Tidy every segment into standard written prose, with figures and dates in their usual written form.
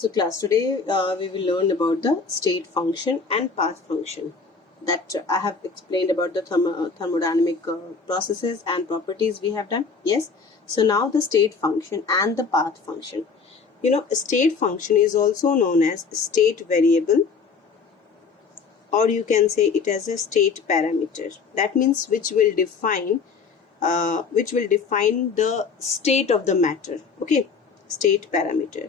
So class, today we will learn about the state function and path function. That I have explained about the thermodynamic processes and properties we have done. Yes. So now the state function and the path function. You know, state function is also known as state variable, or you can say it as a state parameter. That means which will define the state of the matter. Okay, state parameter.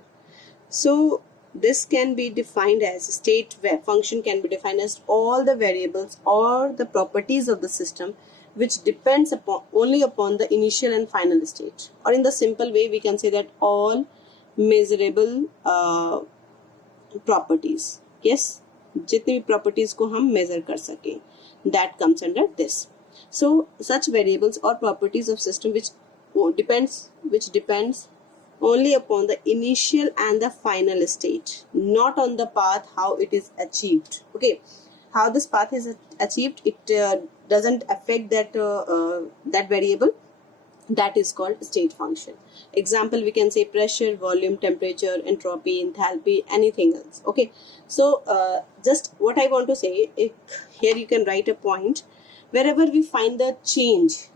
So this can be defined as state function can be defined as all the variables or the properties of the system which depends upon only upon the initial and final state. Or in the simple way, we can say that all measurable properties. Yes, जितनी भी properties को हम measure कर सकें, that comes under this. So such variables or properties of system which depends only upon the initial and the final state, not on the path how it is achieved. Okay, how this path is achieved, it doesn't affect that variable. That is called state function. Example, we can say pressure, volume, temperature, entropy, enthalpy, anything else. Okay, so just what I want to say, here you can write a point wherever we find the change.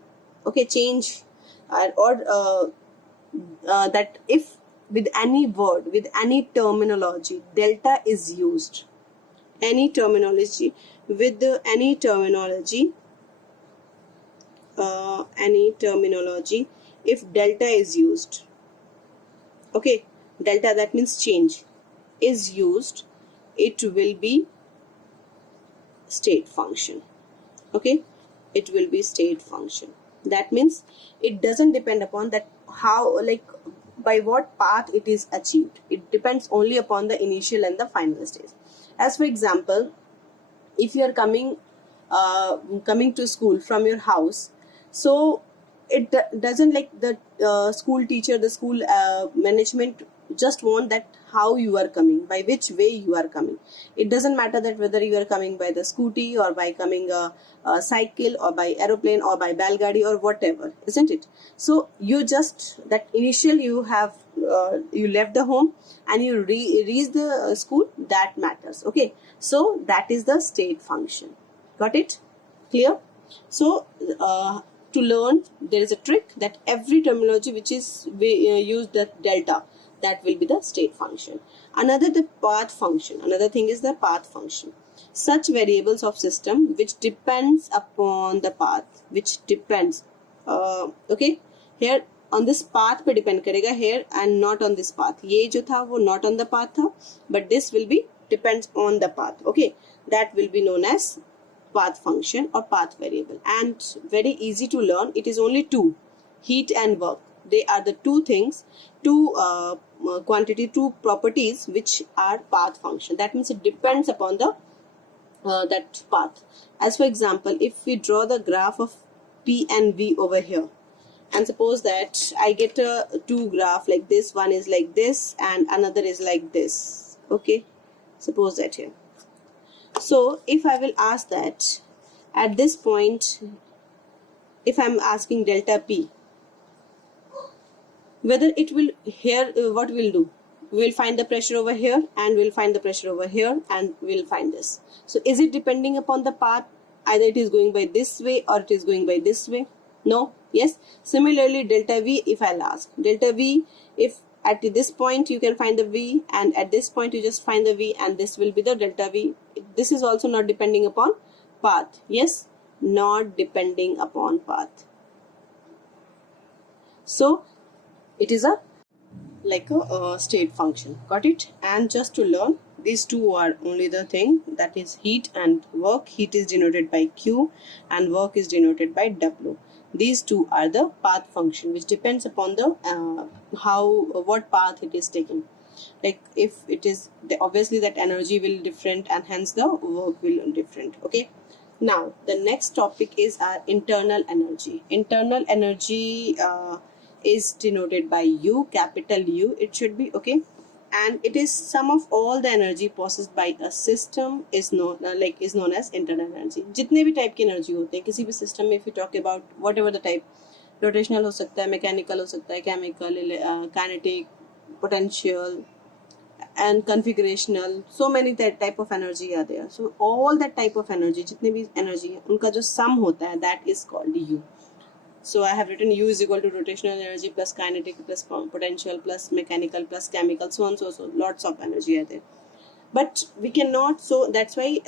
Okay, change or that if with any word, with any terminology, delta is used, any terminology, with any terminology, if delta is used, okay, delta, that means change, is used, it will be state function. Okay, it will be state function. That means it doesn't depend upon that how, like by what path it is achieved. It depends only upon the initial and the final stage. As for example, if you are coming to school from your house, so it doesn't, like the school teacher, the school management just want that how you are coming, by which way you are coming. It doesn't matter that whether you are coming by the scooty or by coming a cycle or by aeroplane or by balgadi or whatever, isn't it? So you just, that initial you have you left the home and you reach the school, that matters. Okay, so that is the state function. Got it? Clear? So to learn, there is a trick that every terminology which is use the delta, that will be the state function. Another, the path function. Another thing is the path function. Such variables of system which depends upon the path, which depends. Okay, here on this path पे depend करेगा here and not on this path. ये जो था वो not on the path था, but this will be depends on the path. Okay, that will be known as path function or path variable, and very easy to learn. It is only two, heat and work. They are the two things, two quantity, two properties which are path function. That means it depends upon the that path. As for example, if we draw the graph of P and V over here, and suppose that I get two graph like this, one is like this and another is like this. Okay, suppose that here. So if I will ask that at this point, if I'm asking delta P, whether it will here, what we'll do, we'll find the pressure over here and we'll find the pressure over here and we'll find this. So is it depending upon the path? Either it is going by this way or it is going by this way? No. Yes. Similarly, delta V, if I'll ask delta V, if at this point you can find the V and at this point you just find the V, and this will be the delta V. This is also not depending upon path. Yes, not depending upon path. So it is a like a state function. Got it? And just to learn, these two are only the thing, that is heat and work. Heat is denoted by Q and work is denoted by W. These two are the path function which depends upon the what path it is taken. Like if it is, obviously that energy will different and hence the work will different. Okay, now the next topic is our internal energy. Internal energy is denoted by U, capital U it should be. Okay, and it is sum of all the energy possessed by a system is known as internal energy. जितने भी type की energy होते हैं किसी भी system में, if you talk about whatever the type, rotational हो सकता है, mechanical हो सकता है, chemical, kinetic, potential, and configurational, so many that type of energy are there. So all that type of energy, जितने भी energy है उनका जो sum होता है, that is called U. So I have written U is equal to rotational energy plus kinetic plus potential plus mechanical plus chemical, so on, so lots of energy are there. But we cannot, so that's why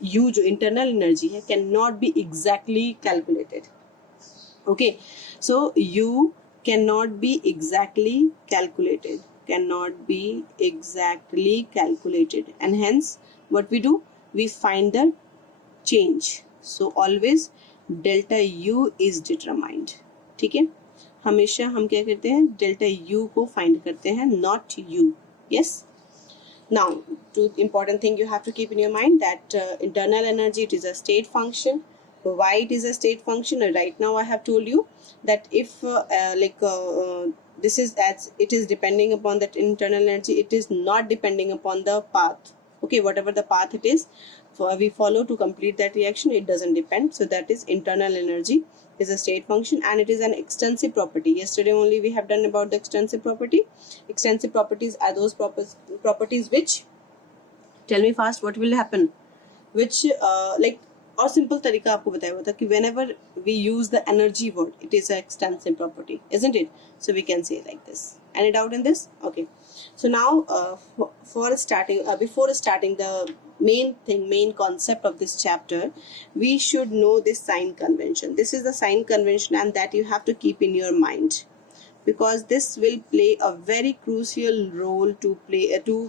U जो internal energy है cannot be exactly calculated. Okay, so U cannot be exactly calculated, and hence what we do, we find the change. So always delta U is determined. ठीक है, हमेशा हम क्या करते हैं, delta U को find करते हैं, not U. Yes. Now, two important thing you have to keep in your mind, that internal energy, it is a state function. Why it is a state function? Right now I have told you that if this is, as it is depending upon that internal energy, it is not depending upon the path. Okay, whatever the path it is we follow to complete that reaction, it doesn't depend. So that is internal energy is a state function, and it is an extensive property. Yesterday only we have done about the extensive property. Extensive properties are those properties which, tell me fast, what will happen, which और simple तरीका आपको बताया हुआ था कि whenever we use the energy word, it is an extensive property, isn't it? So we can say like this. Any doubt in this? Okay. So now before starting the main concept of this chapter, we should know this sign convention. This is the sign convention, and that you have to keep in your mind, because this will play a very crucial role to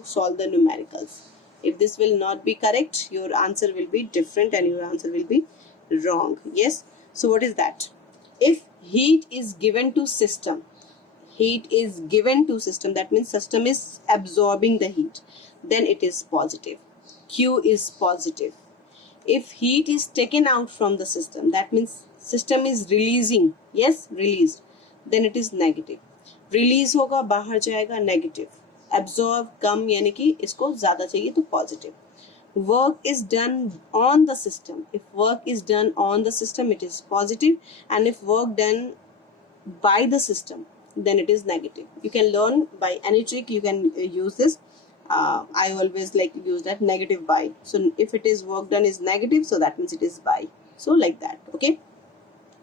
solve the numericals. If this will not be correct, your answer will be different and your answer will be wrong. Yes. So what is that? If heat is given to system, that means system is absorbing the heat, then it is positive. Q is positive. If heat is taken out from the system, that means system is releasing, yes, released, then it is negative. Release होगा, बाहर जाएगा, negative. Absorb कम, यानी कि इसको ज़्यादा चाहिए तो positive. Work is done on the system. If work is done on the system, it is positive, and if work done by the system, then it is negative. You can learn by any trick, you can use this. I always like to use that negative by. So if it is work done is negative, so that means it is by. So like that. Okay,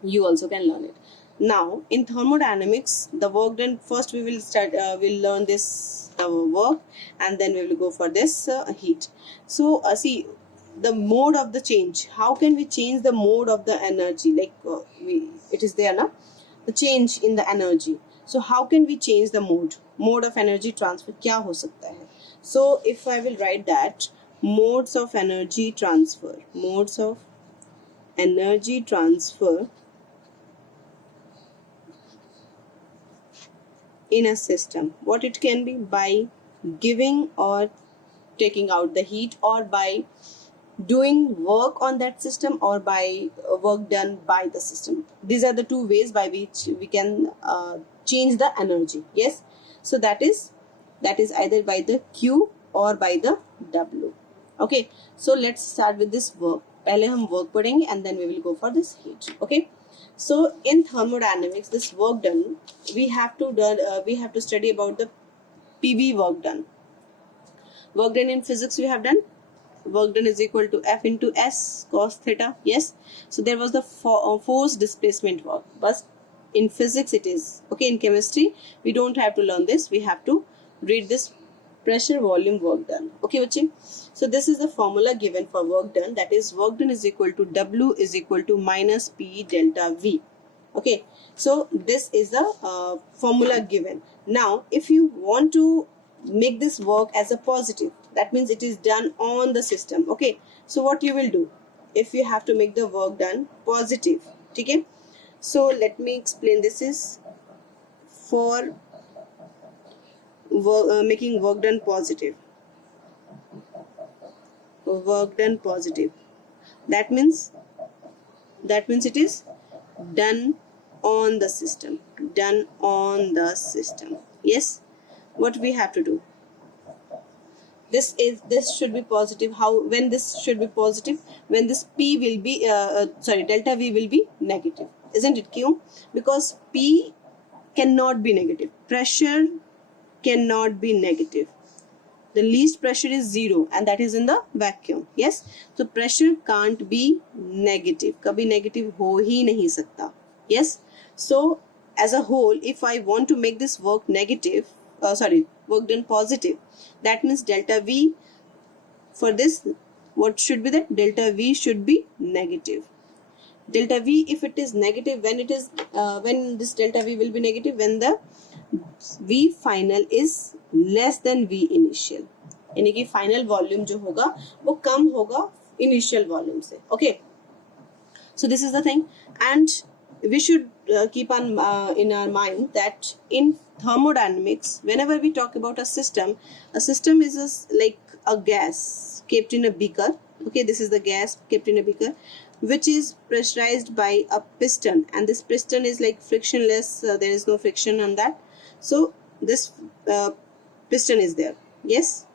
you also can learn it. Now in thermodynamics, the work done, first we will start, we'll learn this work, and then we will go for this heat. So see the mode of the change. How can we change the mode of the energy? Like it is there na, the change in the energy. So how can we change the mode of energy transfer? क्या हो सकता है? So if I will write that modes of energy transfer in a system, what it can be, by giving or taking out the heat, or by doing work on that system, or by work done by the system. These are the two ways by which we can change the energy. Yes. So that is either by the Q or by the W. Okay. So let's start with this work. पहले हम work पढ़ेंगे, and then we will go for this heat. Okay. So in thermodynamics, this work done, we have to study about the PV work done. Work done in physics we have done. Work done is equal to F into S cos theta. Yes. So there was the force displacement work. But in physics it is. Okay. In chemistry, we don't have to learn this. We have to read this pressure volume work done. Okay, bache? So this is the formula given for work done. That is, work done is equal to W is equal to minus P delta V. Okay. So this is the formula given. Now, if you want to make this work as a positive, that means it is done on the system. Okay. So what you will do, if you have to make the work done positive, okay? So let me explain. This is for making work done positive. Work done positive. That means it is done on the system. Done on the system. Yes. What we have to do? This should be positive. How? When this should be positive? When this P will be delta V will be negative, isn't it? Q? Because P cannot be negative. Pressure cannot be negative. the least pressure is 0 and that is in the vacuum. Yes, so pressure can't be negative, kabhi negative ho hi nahi sakta. Yes, so as a whole, if I want to make this work negative, work done positive, that means delta V for this, what should be that? Delta V should be negative. Delta V, if it is negative, when it is when this delta V will be negative, when the V final is less than V initial, यानी कि final volume जो होगा वो कम होगा initial volume से. Okay, so this is the thing, and we should keep on in our mind that in thermodynamics, whenever we talk about a system is like a gas kept in a beaker. Okay, this is the gas kept in a beaker, which is pressurized by a piston, and this piston is like frictionless, there is no friction on that. So this piston is there. Yes,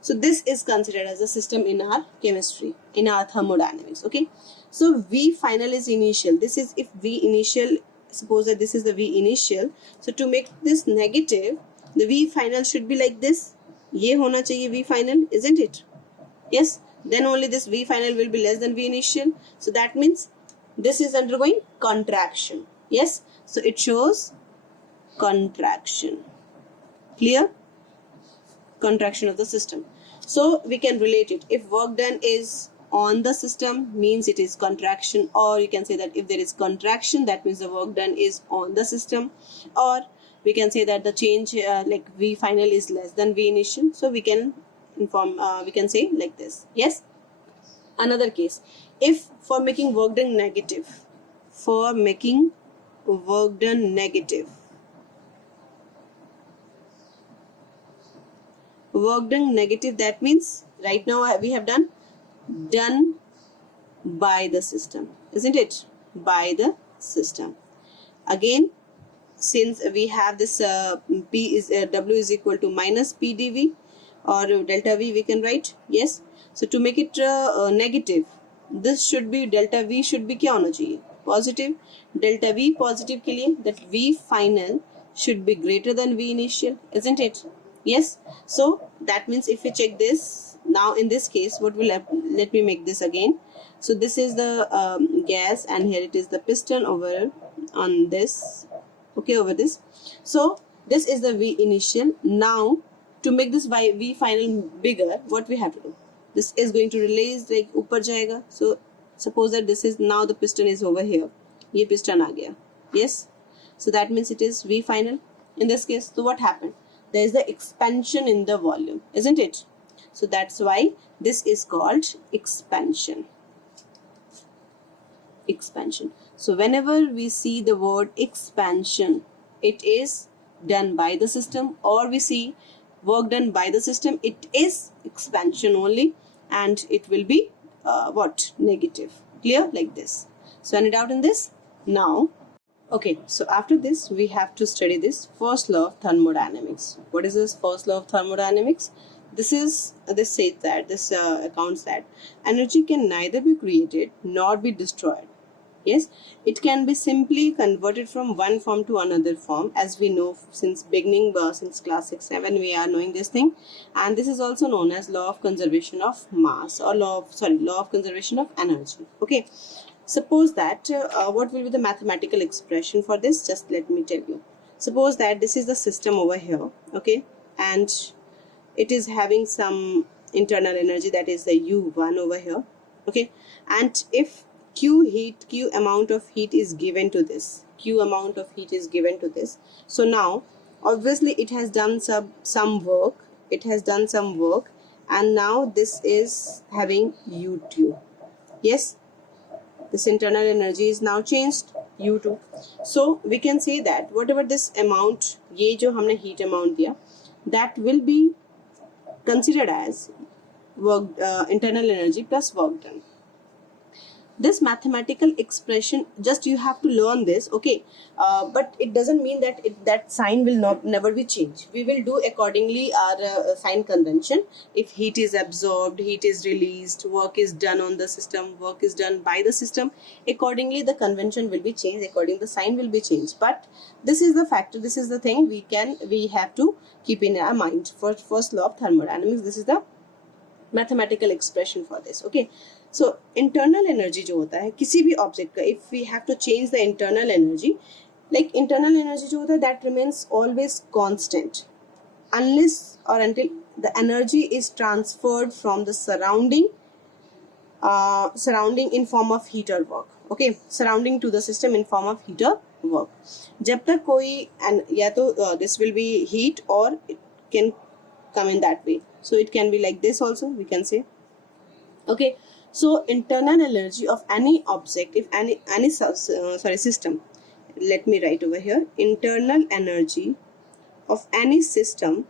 so this is considered as a system in our chemistry, in our thermodynamics. Okay, so V final is initial. This is if V initial, suppose that this is the V initial, so to make this negative, the V final should be like this. ये होना चाहिए V final, isn't it? Yes, then only this V final will be less than V initial. So that means this is undergoing contraction. Yes, so it shows contraction. Clear? Contraction of the system. So we can relate it. If work done is on the system, means it is contraction, or you can say that if there is contraction, that means the work done is on the system, or we can say that the change like V final is less than V initial. So we can inform, we can say like this. Yes, another case, if for making work done negative, for making work done negative, work done negative, that means right now we have done by the system, isn't it? By the system. Again, since we have this P is W is equal to minus P dV, or delta V we can write. Yes, so to make it negative, this should be delta V should be क्या होना चाहिए? Positive. Delta V positive के लिए that V final should be greater than V initial, isn't it? Yes, so that means if we check this now, in this case what will happen, let me make this again. So this is the gas, and here it is the piston over on this. Okay, over this. So this is the V initial. Now to make this V final bigger, what we have to do? This is going to release like ऊपर जाएगा. So suppose that this is now the piston is over here. ये piston आ गया. Yes. So that means it is V final in this case. So what happened? There is the expansion in the volume, isn't it? So that's why this is called expansion. Expansion. So whenever we see the word expansion, it is done by the system, or we see work done by the system, it is expansion only, and it will be what? Negative. Clear? Like this. So any doubt in this? Now, okay, so after this we have to study this first law of thermodynamics. What is this first law of thermodynamics? This says that this accounts that energy can neither be created nor be destroyed. Yes, it can be simply converted from one form to another form, as we know since beginning, since class 6-7 we are knowing this thing. And this is also known as law of conservation of mass, or law of conservation of energy. Okay, suppose that what will be the mathematical expression for this? Just let me tell you. Suppose that this is the system over here, okay, and it is having some internal energy, that is the U1 over here, okay, and if Q amount of heat is given to this, so now obviously it has done some work, and now this is having U2. Yes, this internal energy is now changed U2. So we can say that whatever this amount, ये जो हमने heat amount दिया, that will be considered as work, internal energy plus work done. This mathematical expression, just you have to learn this, okay, but it doesn't mean that that sign will not never be changed. We will do accordingly our sign convention. If heat is absorbed, heat is released, work is done on the system, work is done by the system, accordingly the convention will be changed, according the sign will be changed. But this is the factor, this is the thing we have to keep in our mind. For first law of thermodynamics, this is the mathematical expression for this, okay. So internal energy जो होता है किसी भी object का, if we have to change the internal energy, like internal energy जो होता है that remains always constant unless or until the energy is transferred from the surrounding in form of heat or work, okay, surrounding to the system in form of heat or work. जब तक कोई या तो this will be heat or it can come in that way, so it can be like this also, we can say, okay. So internal energy of any object, if any system, let me write over here, internal energy of any system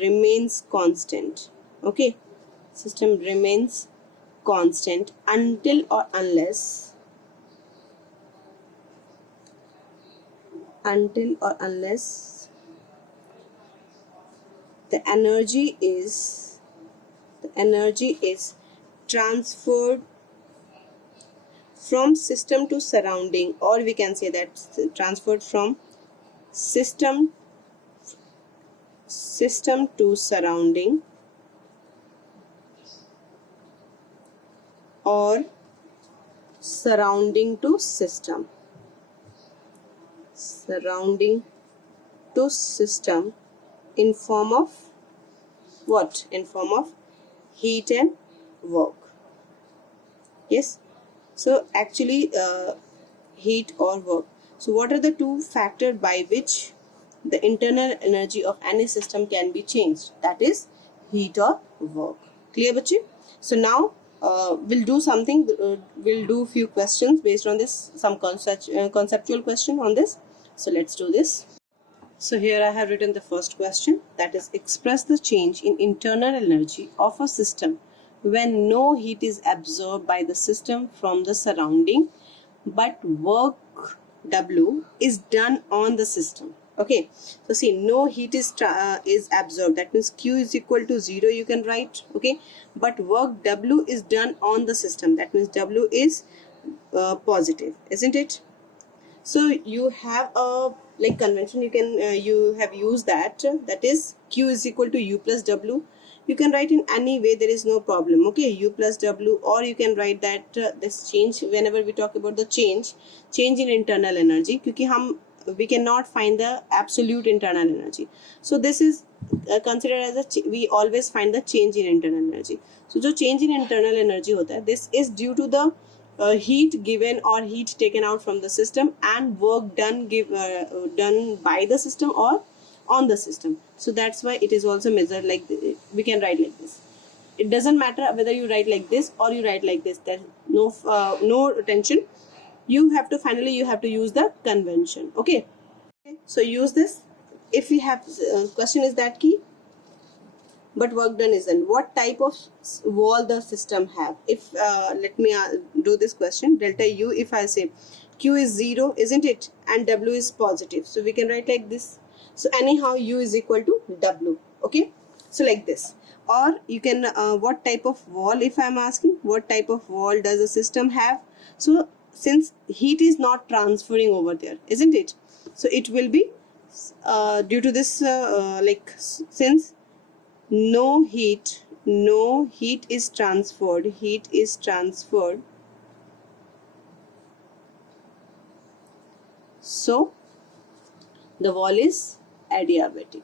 remains constant, okay, system remains constant until or unless the energy is transferred from system to surrounding, or we can say that transferred from system to surrounding, or surrounding to system in form of what? In form of heat and work. Yes, so actually heat or work. So what are the two factors by which the internal energy of any system can be changed? That is heat or work. Clear bachche? So now we'll do something, we'll do few questions based on this, some conceptual question on this. So let's do this. So here I have written the first question, that is, express the change in internal energy of a system when no heat is absorbed by the system from the surrounding, but work W is done on the system. Okay, so see, no heat is absorbed, that means Q is equal to 0, you can write, okay, but work W is done on the system, that means W is positive, isn't it? So you have a like convention, you can you have used that is Q is equal to U plus W. You can write in any way, there is no problem, okay, U plus W, or you can write that this change, whenever we talk about the change in internal energy, because we cannot find the absolute internal energy, so this is considered as we always find the change in internal energy. So जो change in internal energy होता है, this is due to the heat given or heat taken out from the system and work done by the system or on the system. So that's why it is also measured like this. We can write like this. It doesn't matter whether you write like this or you write like this. There's no tension. You have to use the convention. Okay. So use this. If we have question is that key, but work done isn't. What type of wall the system have? If let me do this question, delta U, if I say Q is 0, isn't it, and W is positive, so we can write like this. So anyhow U is equal to W, okay, so like this. Or you can what type of wall, if I'm asking what type of wall does a system have, so since heat is not transferring over there, isn't it, so it will be due to this like since no heat is transferred, so the wall is adiabatic.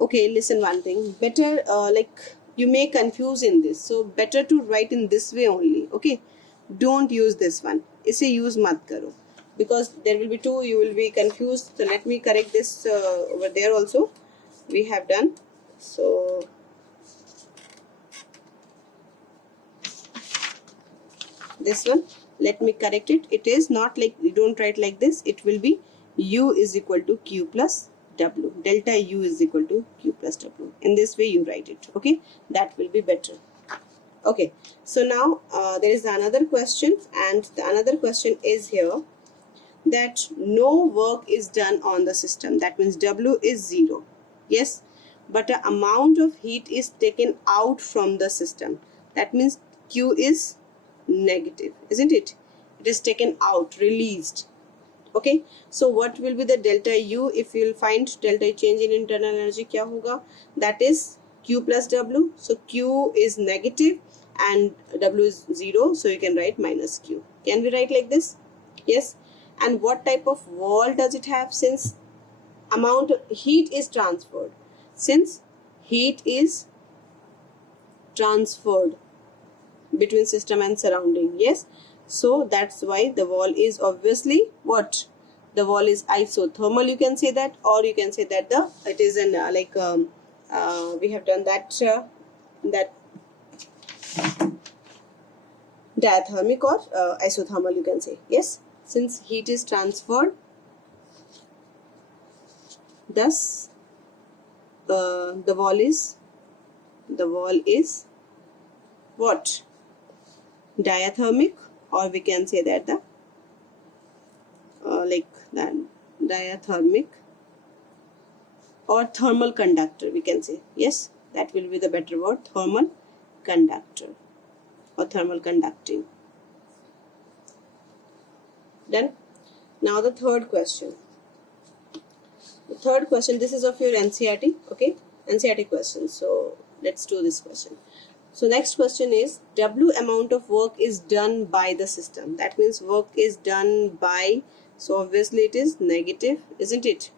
Okay, listen one thing, better like you may confuse in this, so better to write in this way only, okay, don't use this one, इसे use मत करो, because there will be two, you will be confused. So let me correct this over there also, we have done. So this one, let me correct it. It is not like, you don't write like this, it will be U is equal to Q plus W. Delta U is equal to Q plus W. In this way you write it. Okay, that will be better. Okay, so now there is another question, and the another question is here that no work is done on the system. That means W is 0. Yes, but the amount of heat is taken out from the system. That means Q is negative, isn't it? It is taken out, released. Okay, so what will be the delta U? If you will find delta change in internal energy, kya hoga? That is Q plus W. So Q is negative and W is 0. So you can write minus Q. Can we write like this? Yes. And what type of wall does it have? Since amount of heat is transferred. Since heat is transferred between system and surrounding. Yes. So that's why the wall is obviously what? The wall is isothermal, you can say that, or you can say that it is an we have done that that diathermic or isothermal, you can say. Yes, since heat is transferred, thus the wall is what? Diathermic, or we can say that the diathermic or thermal conductor, we can say. Yes, that will be the better word, thermal conductor or thermal conducting. Done. Now the third question. This is of your NCERT. Okay, NCERT question. So let's do this question. So next question is, W amount of work is done by the system. That means work is done by, so obviously it is negative, isn't it?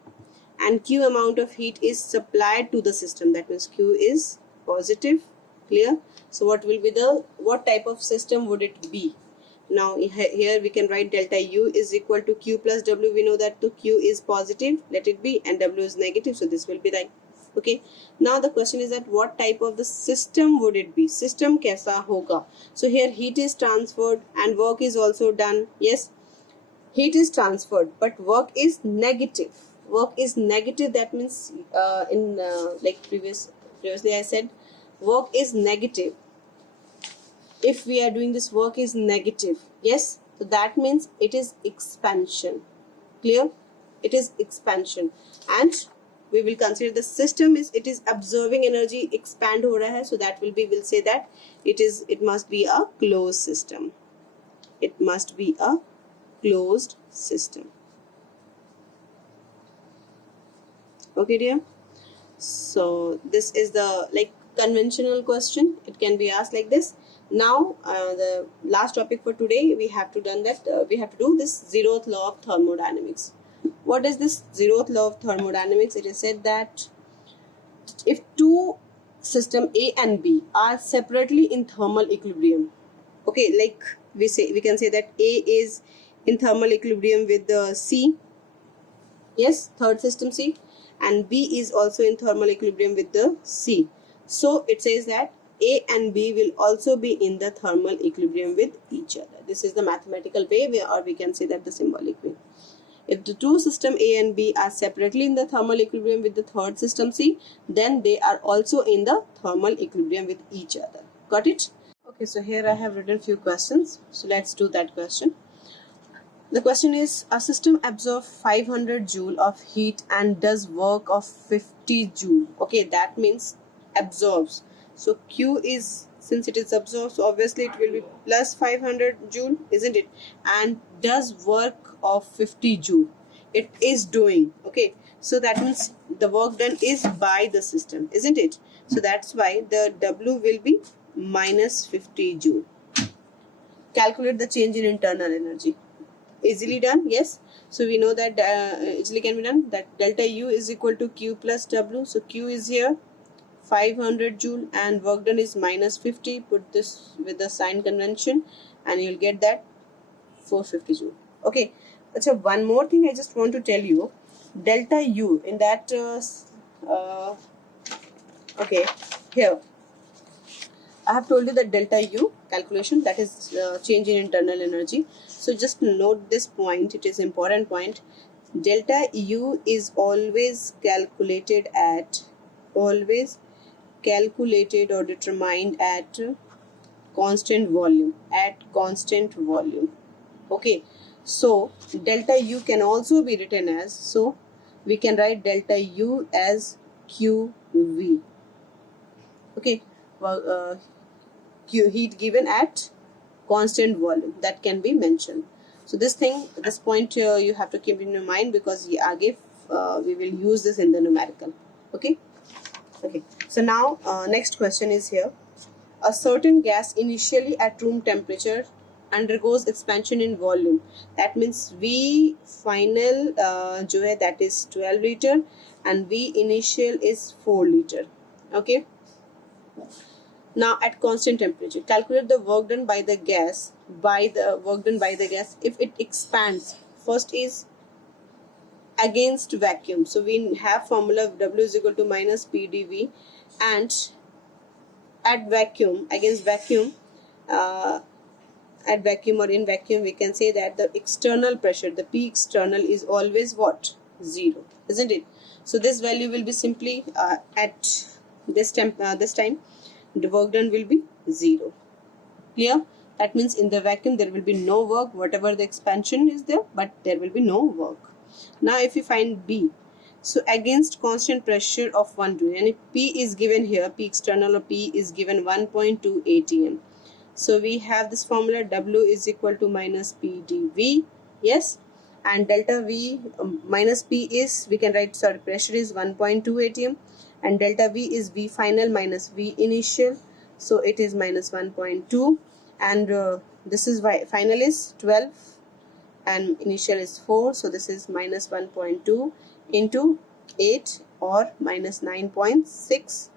And Q amount of heat is supplied to the system. That means Q is positive. Clear? So what type of system would it be? Now here we can write delta U is equal to Q plus W. We know that the Q is positive, let it be, and W is negative, so this will be right. Okay, now the question is that what type of the system would it be? System kaisa hoga? So here heat is transferred and work is also done. Yes, heat is transferred, but work is negative. Work is negative. That means previously I said work is negative. If we are doing this, work is negative. Yes, so that means it is expansion. Clear? It is expansion, and we will consider the system it is absorbing energy, expand ho raha hai, so that will be, we'll say that it must be a closed system. It must be a closed system. Okay, dear. So this is the conventional question. It can be asked like this. Now the last topic for today, we have to do this Zeroth Law of Thermodynamics. What is this Zeroth Law of Thermodynamics? It is said that if two system A and B are separately in thermal equilibrium, okay, like we can say that A is in thermal equilibrium with the C, yes, third system C, and B is also in thermal equilibrium with the C. So it says that A and B will also be in the thermal equilibrium with each other. This is the mathematical way, or we can say that the symbolic way. If the two system A and B are separately in the thermal equilibrium with the third system C, then they are also in the thermal equilibrium with each other. Got it? Okay, so here I have written few questions. So let's do that question. The question is, a system absorbs 500 joule of heat and does work of 50 joule. Okay, that means absorbs. So Q is, since it is absorbed, so obviously it will be plus 500 joule, isn't it? And does work of 50 joule. It is doing. Okay, so that means the work done is by the system, isn't it? So that's why the W will be minus 50 joule. Calculate the change in internal energy. Easily done, yes. So we know that easily can be done, that delta U is equal to Q plus W. So Q is here 500 joule and work done is minus 50. Put this with the sign convention and you'll get that 450 joule. Okay, so one more thing I just want to tell you, delta U in that okay, here I have told you that delta U calculation, that is change in internal energy. So just note this point, it is important point. delta U is always calculated or determined at constant volume, okay. So delta U can also be written as, so we can write delta U as QV, okay. Heat given at constant volume, that can be mentioned. So this point you have to keep in your mind, because we will use this in the numerical, okay. So now next question is here. A certain gas initially at room temperature undergoes expansion in volume. That means V final जो है that is 12 liter and V initial is 4 liter. Okay. Now at constant temperature, calculate the work done by the gas if it expands. First is against vacuum. So we have formula W is equal to minus PdV, and at vacuum, against vacuum, at vacuum or in vacuum, we can say that the external pressure, the P external, is always what? 0, isn't it? So this value will be simply at this time the work done will be 0. Clear? That means in the vacuum there will be no work, whatever the expansion is there, but there will be no work. Now if you find B, so against constant pressure of 1 joule, and if P is given here, P external or P is given 1.2 atm. So we have this formula, W is equal to minus PdV, yes, and delta V minus P is, we can write, pressure is 1.2 atm, and delta V is V final minus V initial, so it is minus 1.2, and this is final is 12 and initial is 4, so this is minus 1.2 into 8 or minus 9.6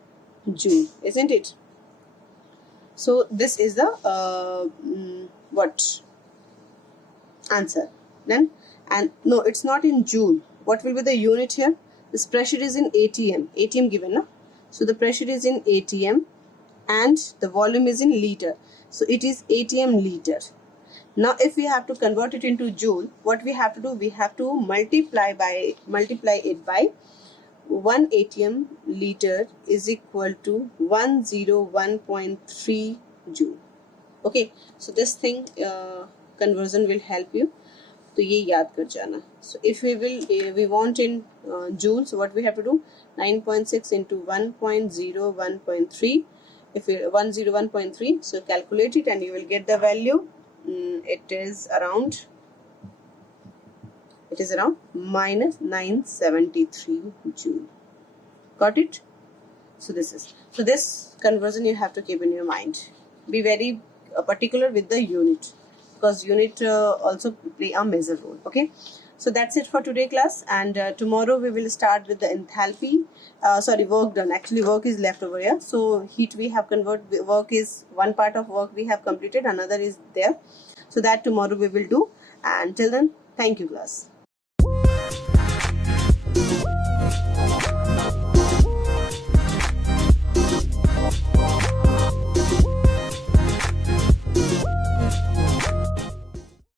joule, isn't it? So this is the what answer then. And no, it's not in joule. What will be the unit here? This pressure is in atm given, no? So the pressure is in atm and the volume is in liter, so it is atm liter. Now if we have to convert it into joule, what we have to do, we have to multiply it by 1 atm liter is equal to 101.3 joule. Okay, so this conversion will help you. तो ये याद कर जाना. So if we want in joule, so what we have to do, 9.6 into 1.01.3. If 101.3, so calculate it and you will get the value. It is around minus 973 joule. Got it? So this conversion you have to keep in your mind. Be very particular with the unit, because unit also play a major role. Okay, so that's it for today class, and tomorrow we will start with the enthalpy, work done. Actually work is left over here, so heat we have converted, work is one part of work we have completed, another is there, so that tomorrow we will do. And till then, thank you class.